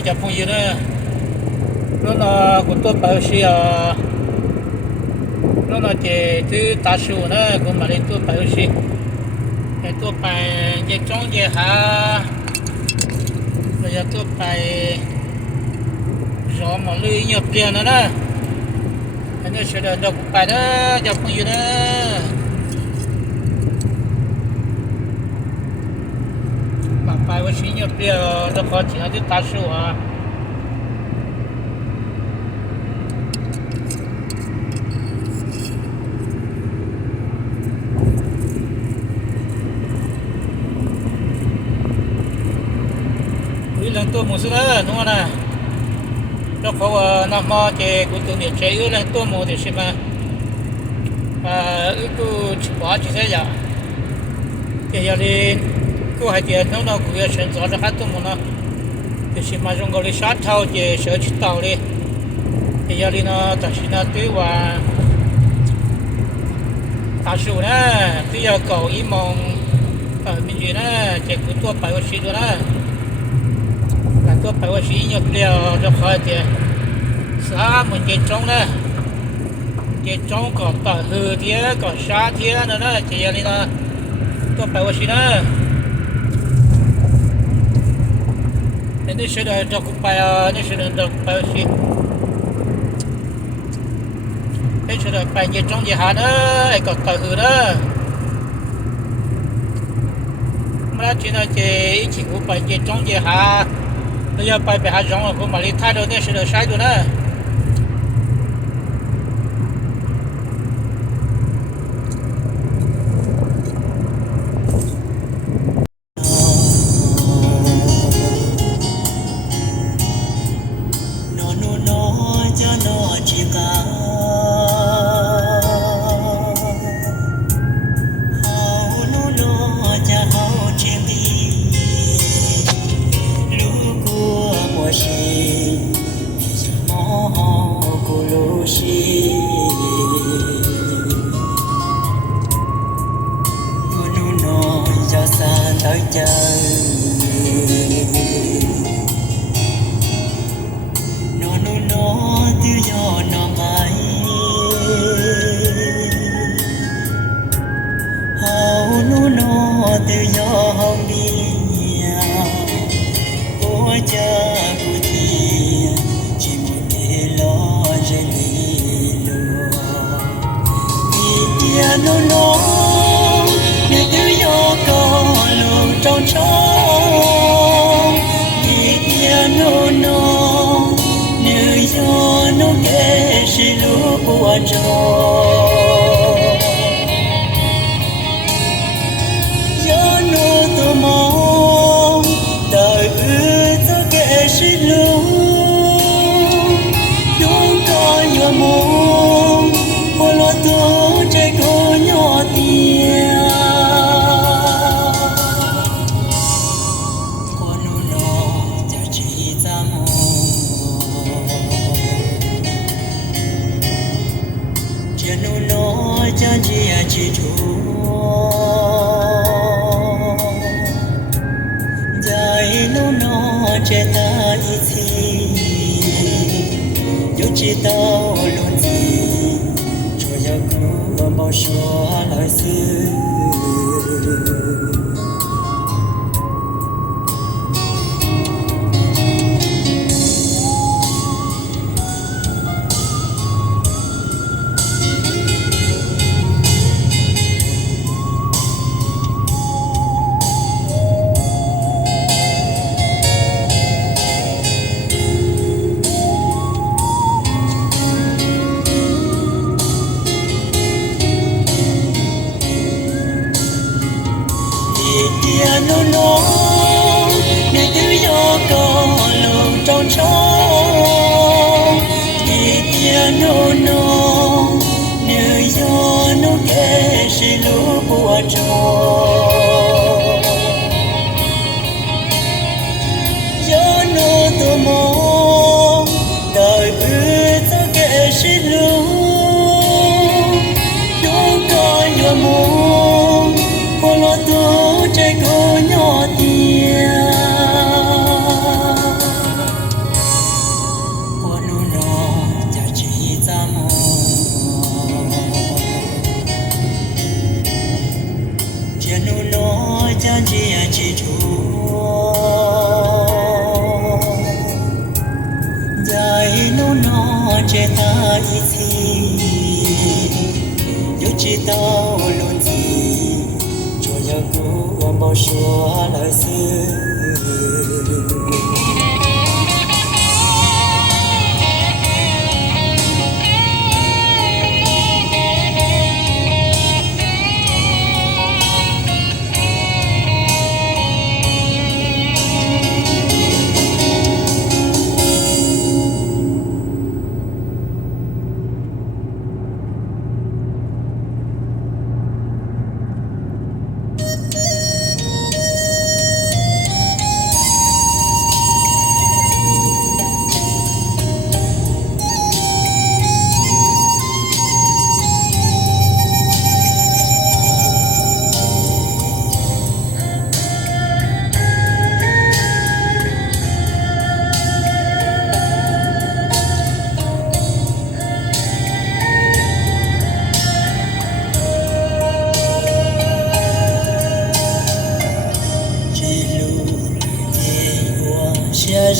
chả phong gì nữa nó là của tôi bảo sĩ nó là chỉ thứ ta số nữa của mà lấy tôi bảo sĩ cái tôi phải cái trong cái hả bây giờ tôi phải rõ mà lưu nhập tiền nữa nè anh ấy sẽ được bài đó chả phong gì nữa mà bài của sĩ nhập tiền nó có chỉ là thứ ta số lần tôi một số đó đúng không nào nó có nằm mò chè của tôi để chơi lần tôi một thì xem mà tôi chỉ bỏ chỉ thế giờ thì giờ đi cô hay tiền nó cũng sẽ chuyển cho khách tôi một nó thì xem mà trong cái sát thao chè sở chỉ tàu đi thì giờ đi nó thật sự nó tới và ta số nè bây giờ cầu ý mong ở bên dưới nè chè của tôi phải có gì nữa nè tôi phải có sĩ nhập liệu cho khỏi tiền xã mình chết trong đó chết trong còn tờ hư thế còn xa thế nữa đó chỉ là nó tôi phải có sĩ đó nên nó sẽ được cho cũng phải nó sẽ được phải có sĩ nó sẽ được phải chết trong gì hả đó còn tờ hư đó mà chỉ là chỉ cũng phải chết trong gì hả bây giờ phải hạ giống của mà đi thay đổi nên sẽ được sai rồi đó tới chơi nó tiêu do nó mãi hầu nó tiêu do hồng đi ôi cha của chị chỉ một để lo cho đi lùa vì nó để tiêu do con trong trong vì nó nếu do nó kể sự lũ của do nó tôi mong đời cho kể sự lũ đúng có nhỏ mong của lo tôi chạy có nhỏ tiền cha chỉ chúa dài nó che ta ý gì dù chỉ tao luôn gì cho nhà cứ bao xóa lời xưa nó để tự do có lòng trong trong vì nó nếu do nó kể sự lũ của do nó tôi mong đời cho kể sự lũ đúng có nhỏ mong của lo tôi chạy có nhỏ tiền chết ta ý chi yêu chỉ tao luôn gì cho nhau cũ bao xóa lời xưa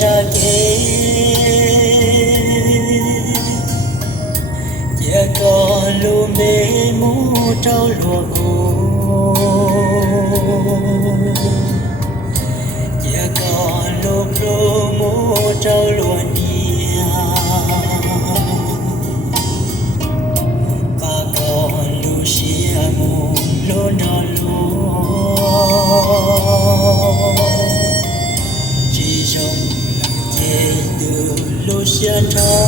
ra kế giờ còn lu mê mũ trâu lùa cô giờ còn lu pro mũ trâu lùa nia và còn lu xia mũ lu nó lùa chỉ trong từ lối xa đó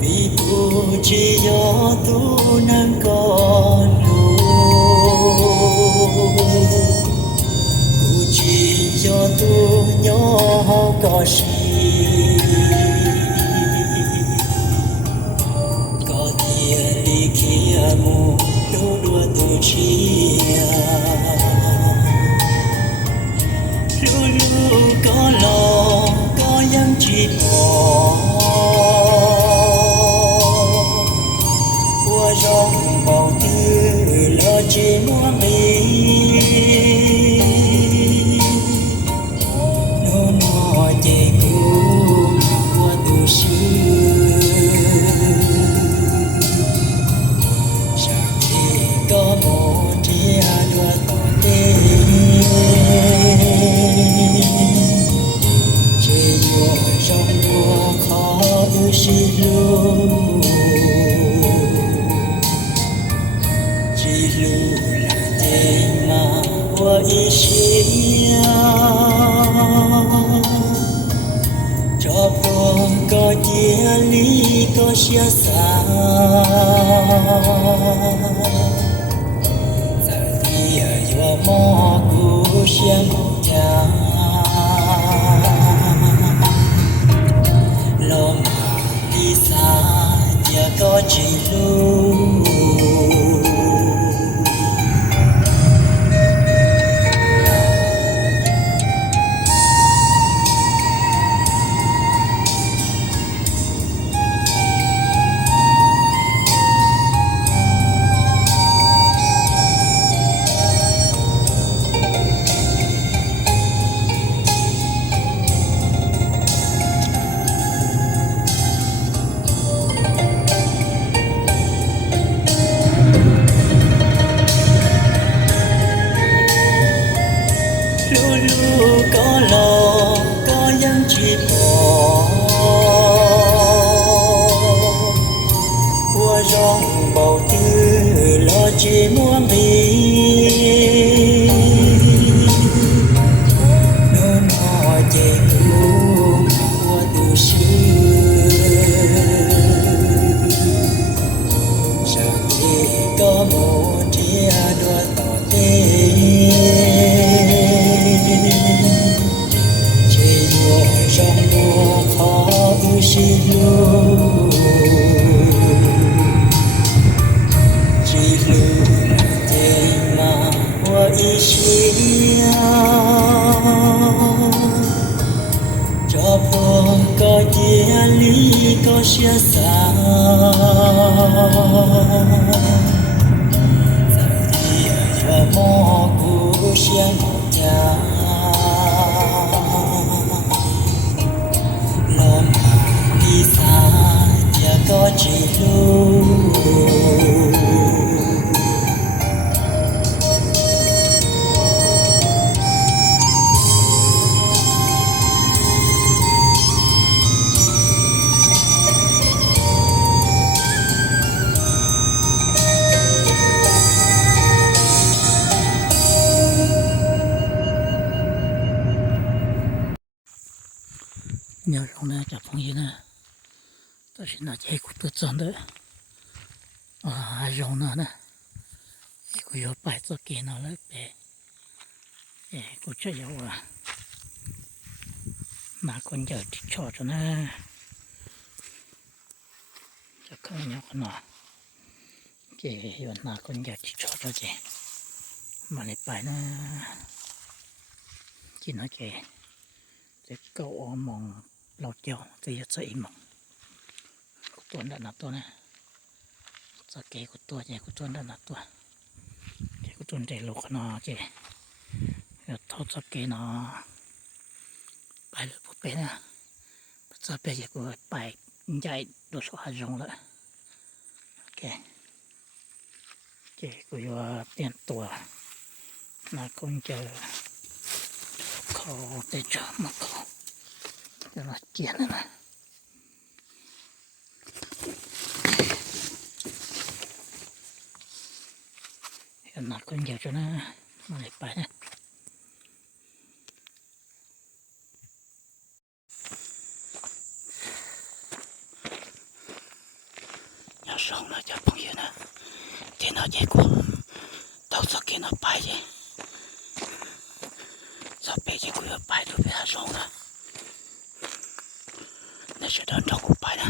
vì cô chỉ do tu năng còn lu cô chỉ do tu nhỏ có gì có kia đi kia mu đâu đua tu chia có lo có dân chỉ bỏ qua rong bầu tư lo chỉ muốn đi nó chỉ cũng qua tu xưa chẳng thì có một tia đua tỏ đi trong mùa khó ưu xì lưu chỉ lưu là tên mà qua ý xìa cho con có chia lý có xia xa giờ thì ở mò cũ xia một nhà lo mà đi xa giờ có chỉ lu có lo có dân chỉ bỏ qua rong bầu tư lo chỉ muốn đi nó chỉ cũng qua tu xưa chẳng thì có một tia đua tỏ tên trong mùa khó ưu xì lưu chỉ lưu là tên mà qua ý xìa cho phong có chia lý có xia xa giờ thì ở mò cũ xia một nhà 鸟笼呢，小朋友呢，都是那些骨头长的啊，笼呢，一个要摆着给那了呗，哎，我这有啊，那个鸟去瞧着呢，这看鸟看哪，这有那个鸟去瞧着这，嘛来摆呢，见那个，这狗我望老叫，这也这一望。ตัวนั่นนะตัวนะจะเกกุตัวใหญ่กุตัวนั่นนะตัวเกกุตัวใหญ่ลูกนะเจทอดจะเกนะไปเลยพวกเป็ดนะจะไปใหญ่กูไปใหญ่โดดสะจงละโอเคเจกูอยู่เปลี่ยนตัวน่าคนเจอเขาเตะจอมาเขาจะมาเกี่ยนนะหนักคนเดียวจนนะมาเลยไปนะ要上了交朋友呢，见到结果到时给他摆的，这摆结果要摆就被他上了，那是当照顾摆的，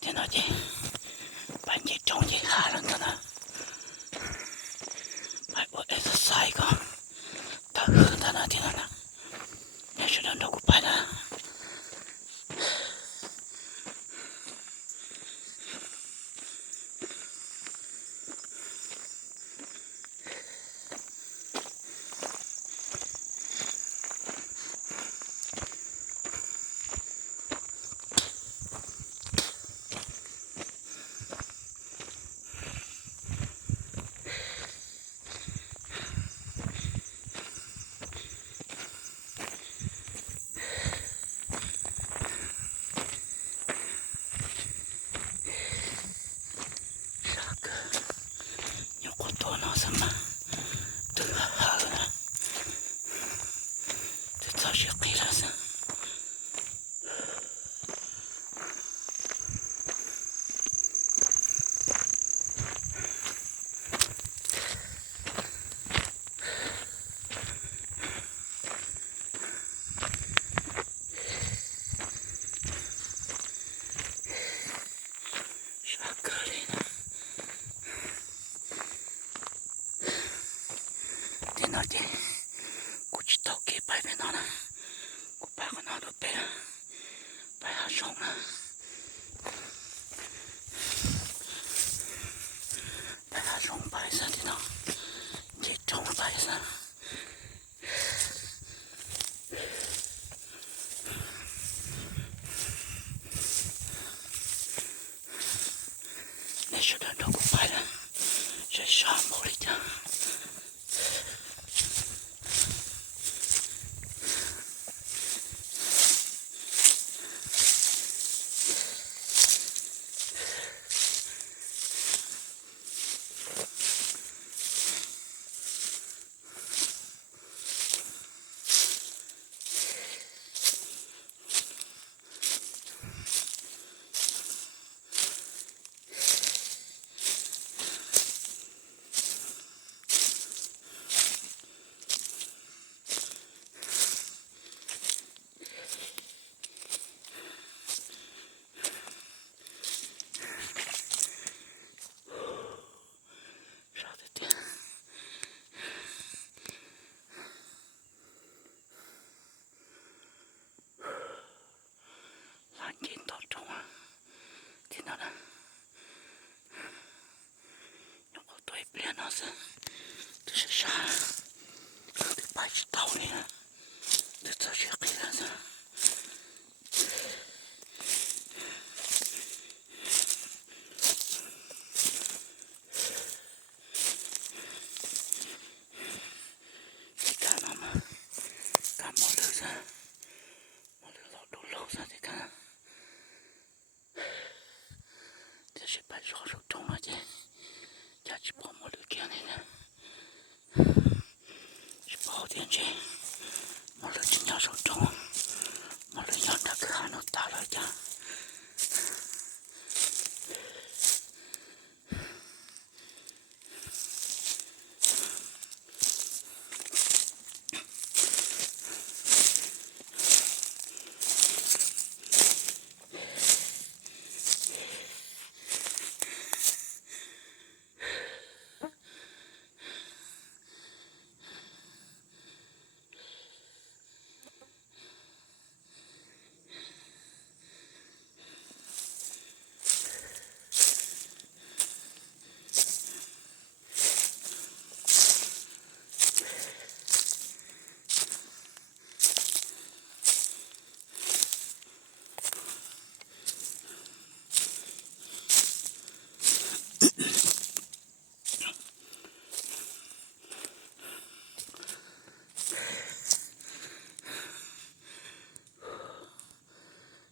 见到这摆这中间下了的呢。摆我exercise 个，他喝他那天呢，也是人照顾摆的。是人照顾摆的，这沙漠里的。这是啥？这白是道理啊！这这些黑的是。你看了吗？看毛溜子，毛溜老多漏子，你看。这是白少手中了这。家去跑毛溜干来的，去跑点去，毛溜今年手中，毛溜养着。大了家。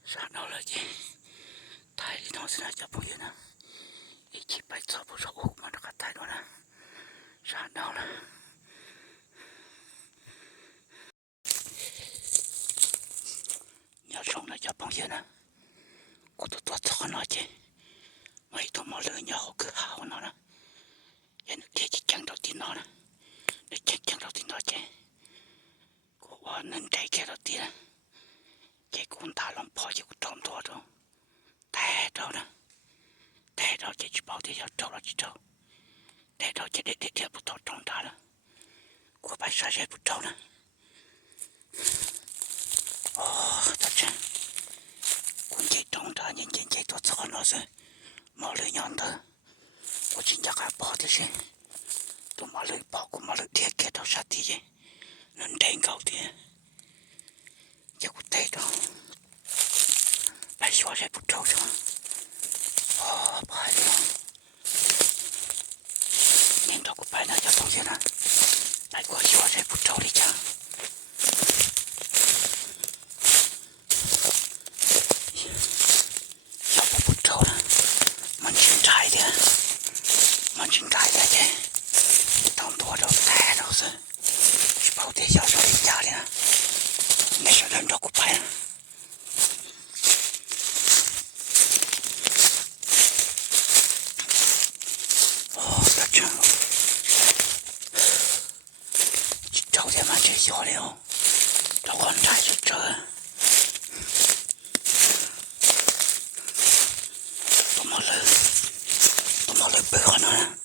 上到了去，台里头是那叫朋友呢，一起摆草不少，我们这个台头呢，上到了。要上那叫朋友呢，我都多草那去，我一头毛人家好可好那了，也能天气降到地那了，那降到地那去，我能带开到地了。结果大龙跑起个长多着，太着了，太着这去跑的要走了去走，太着这天不到长大了，我把啥也不走了。哦，他这，我这长大年纪这多操那是，没人养的，我今家还跑的是，都没人跑过，没人天开到啥地去，能挺高的，结果太着。把小也不走是吧？哦，不害怕。念到过白那叫同学呢，把过小也不走的家。要不走了，蛮精彩的，蛮精彩的去，当多少太都是，去跑的小说的家里呢，那些人都过白了。小了，这棺材是这，多么累，多么累背后呢，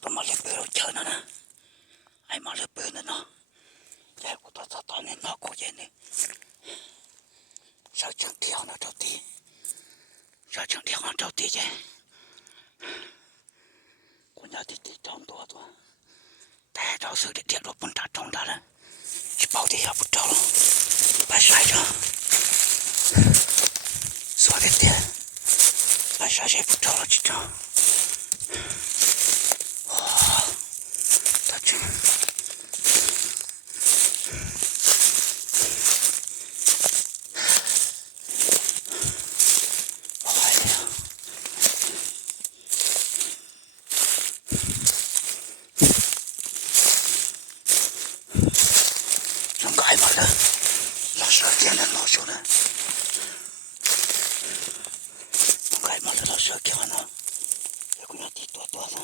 多么累背后车呢，哎妈累背呢呢，哎我到当年那过年的，上江跳那着地，上江跳那着地去，我家地长多多。太着手的铁路本大中大了，去跑的也不着了，把晒着，说的点，把晒也不着了去着，哇，他这，坏了。哎妈的，老师见了老手了，哎妈的，老师看了，这个要地多多的。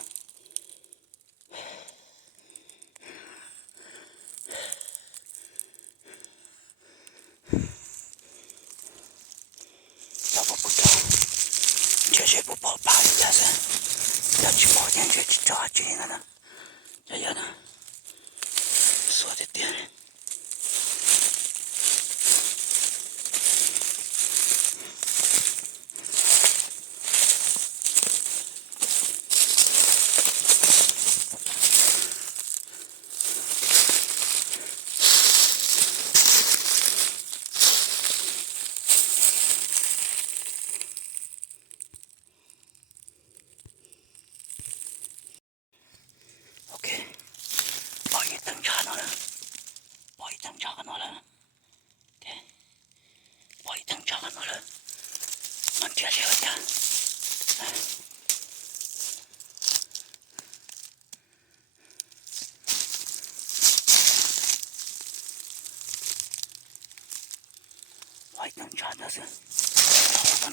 要不走，确实不跑爬一下子，要去跑进去去抓紧了呢，这样呢，说的对。OK，熬夜等茶了。tăng trà đó rồi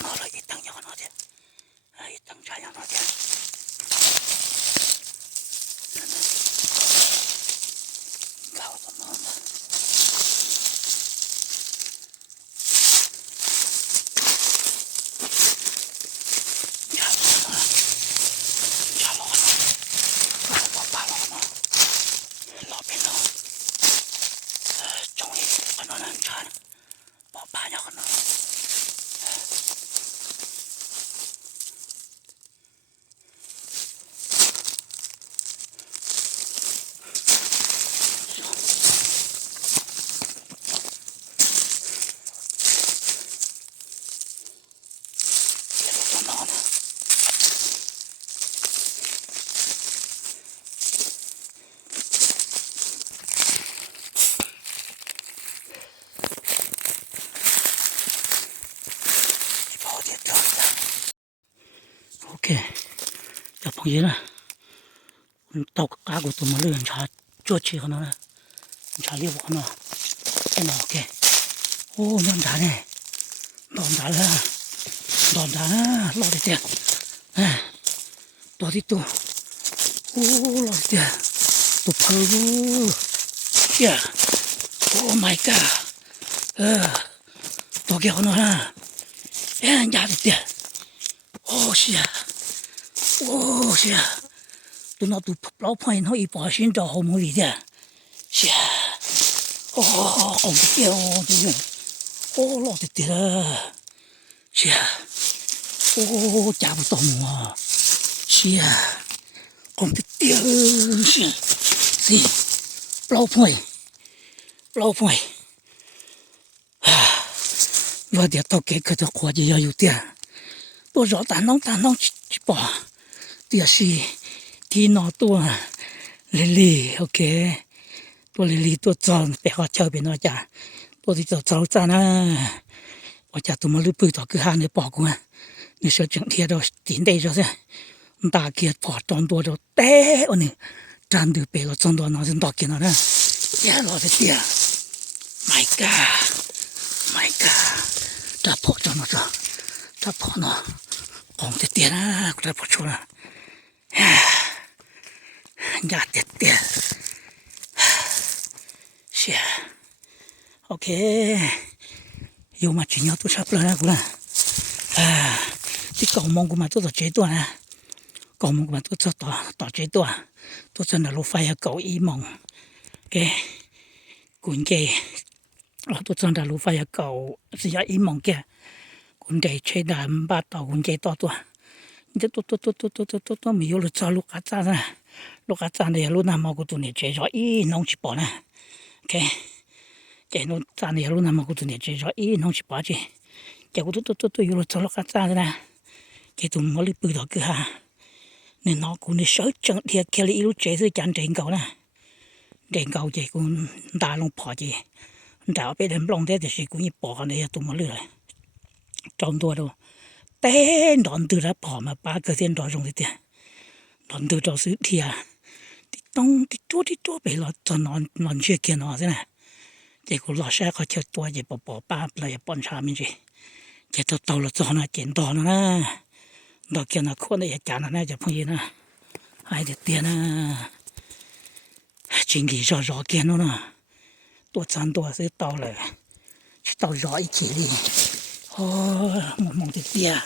nó là ít tăng nhỏ nó thế ít tăng trà nhỏ nó thế gạo của nó mà ok cho phong dưới nè tàu cá của tụi mình lươn chả chua chi hơn nữa chả liêu của nó cái nào ok ô nhon đá này đòn đá lo đi tiền lo đi tu ô lo đi tiền tu phơi yeah oh my god tu kia nó ha nhà đi tiền ô xia ô xia tu nó tu lão phơi nó ít bỏ xin cho hồng đi tiền xia ô ông kia ô lo đi tiền xia ô chả một tông à xia ông đi tiền xia lão phơi vừa để tao cái cái khoa gì yêu tiền tôi rõ tàn nông chỉ bỏ tiền gì thì nó tôi lì ok tôi lì tôi chọn bé họ chơi bên nó chả tôi thì chọn chọn à我家都没路背到去喊你报过，你说整天都顶得着噻，大给跑长多着带我呢，站都背了长多那是大给那呢，呀老的爹 ，My God，My God， 这跑着那着，这跑呢，红的爹啊，这跑出来，呀，呀爹，是 ，OK。yêu mà chỉ nhau tôi sắp lên cũng là cái cầu mong của mà tôi chế tôi nè cầu mong của mà tôi cho tỏ chế tôi chân là lô phai cầu ý mong cái cuốn cái tôi chân là lô phai cầu gì ý mong kia cuốn cái chế đàn ba tàu cuốn cái to tôi tôi mình yêu là cho lúc cá cha này lúc nào mà của tôi này chế rồi ý nông chỉ bỏ nè cái nó cha này lúc nào mà cũng tụi này chơi rồi ý nó chỉ bỏ chứ cái cũng tôi yêu cho nó cá cha thế này cái tụi nó đi bơi đó cứ ha nên nó cũng đi sới chân thiệt kia đi lúc chơi thì chẳng chơi cầu nè chơi cầu chơi cũng đá lông bỏ chứ đá bên đầm lông thế thì cũng như bỏ này tụi nó lười trongตัวđâu té đòn từ đã bỏ mà ba cái tiền đòn trong thế đòn từ đó sự thiệt thì tông thì tua bị nó cho nó chơi kia nó thế này chỉ có lò xe có chơi tua chỉ bỏ ba lại bọn cha mình gì chỉ tàu là cho nó chuyển đòn nó nè đó kia nó khó này chả nó này chỉ phong gì nè hai đứa tiền nè chính kỳ rõ kia nó nè tua chăn tua sẽ tàu lại chỉ tàu rõ ít chỉ đi một đứa tiền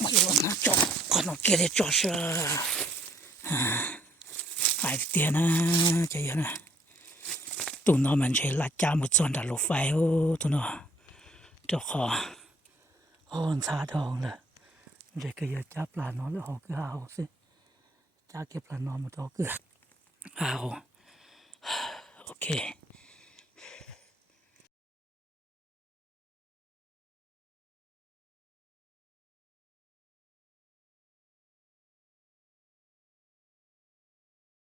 mà yêu nó cho còn nó kia để cho sợ hai đứa tiền nè chỉ vậy nè tụi nó mình sẽ là cha một con đã lột phải tụi nó cho họ xa thòng là rồi cái giờ chấp là nó là họ cứ hào xí cha kịp là nó một đó cứ hào ok